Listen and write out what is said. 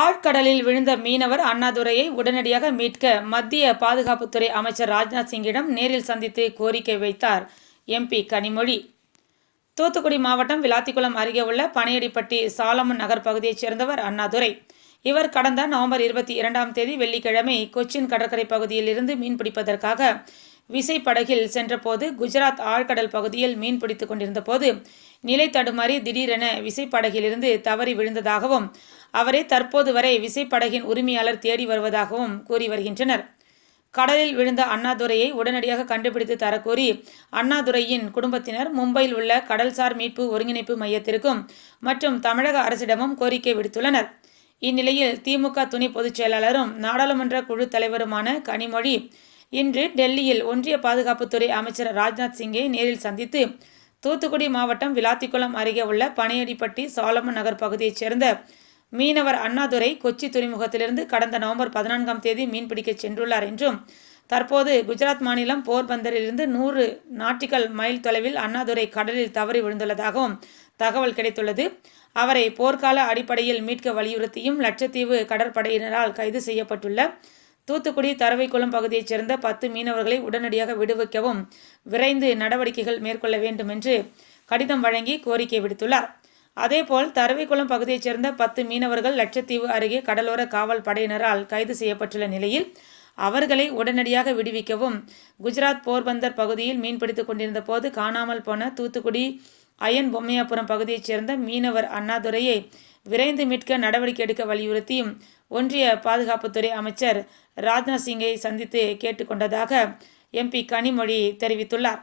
ஆழ்கடலில் விழுந்த மீனவர் அண்ணாதுரையை உடனடியாக மீட்க மத்திய பாதுகாப்புத்துறை அமைச்சர் ராஜ்நாத் சிங்கிடம் நேரில் சந்தித்து கோரிக்கை வைத்தார் எம்பி கனிமொழி. தூத்துக்குடி மாவட்டம் விளாத்திக்குளம் அருகே உள்ள பனையடிப்பட்டி சாலமன் நகர் பகுதியைச் சேர்ந்தவர் அண்ணாதுரை. இவர் கடந்த நவம்பர் இருபத்தி இரண்டாம் தேதி வெள்ளிக்கிழமை கொச்சின் கடற்கரை பகுதியில் இருந்து மீன்பிடிப்பதற்காக விசைப்படகில் சென்றபோது குஜராத் ஆழ்கடல் பகுதியில் மீன் பிடித்து கொண்டிருந்த போது நிலை தடுமாறி திடீரென விசைப்படகிலிருந்து தவறி விழுந்ததாகவும் அவரை தற்போது வரை விசைப்படகின் உரிமையாளர் தேடி வருவதாகவும் கூறி வருகின்றனர். கடலில் விழுந்த அண்ணாதுரையை உடனடியாக கண்டுபிடித்து தரக்கோரி அண்ணாதுரையின் குடும்பத்தினர் மும்பையில் உள்ள கடல்சார் மீட்பு ஒருங்கிணைப்பு மையத்திற்கும் மற்றும் தமிழக அரசிடமும் கோரிக்கை விடுத்துள்ளனர். இந்நிலையில் திமுக துணை பொதுச் செயலாளரும் நாடாளுமன்ற குழு தலைவருமான கனிமொழி இன்று டெல்லியில் ஒன்றிய பாதுகாப்புத்துறை அமைச்சர் ராஜ்நாத் சிங்கை நேரில் சந்தித்து தூத்துக்குடி மாவட்டம் விளாத்திக்குளம் அருகே உள்ள பனையடிப்பட்டி சாலமன் நகர் பகுதியைச் சேர்ந்த மீனவர் அண்ணாதுரை கொச்சி துறைமுகத்திலிருந்து கடந்த நவம்பர் பதினான்காம் தேதி மீன்பிடிக்கச் சென்றுள்ளார் என்றும் தற்போது குஜராத் மாநிலம் போர்பந்தரிலிருந்து நூறு நாட்டிக்கல் மைல் தொலைவில் அண்ணாதுரை கடலில் தவறி விழுந்துள்ளதாகவும் தகவல் கிடைத்துள்ளது. அவரை போர்க்கால அடிப்படையில் மீட்க வலியுறுத்தியும் லட்சத்தீவு கடற்படையினரால் கைது செய்யப்பட்டுள்ள தூத்துக்குடி தரவைக்குளம் பகுதியைச் சேர்ந்த பத்து மீனவர்களை உடனடியாக விடுவிக்கவும் விரைந்து நடவடிக்கைகள் மேற்கொள்ள வேண்டும் என்று கடிதம் வழங்கி கோரிக்கை விடுத்துள்ளார். அதேபோல் தரவைக்குளம் பகுதியைச் சேர்ந்த பத்து மீனவர்கள் லட்சத்தீவு அருகே கடலோர காவல் படையினரால் கைது செய்யப்பட்டுள்ள நிலையில் அவர்களை உடனடியாக விடுவிக்கவும் குஜராத் போர்பந்தர் பகுதியில் மீன்பிடித்துக் கொண்டிருந்த போது காணாமல் போன தூத்துக்குடி அயன் பொம்மையாபுரம் பகுதியைச் சேர்ந்த மீனவர் அண்ணாதுரையை விரைந்து மீட்க நடவடிக்கை எடுக்க வலியுறுத்தியும் ஒன்றிய பாதுகாப்புத்துறை அமைச்சர் ராஜ்நாத் சிங்கை சந்தித்து கேட்டுக்கொண்டதாக எம்பி கனிமொழி தெரிவித்துள்ளார்.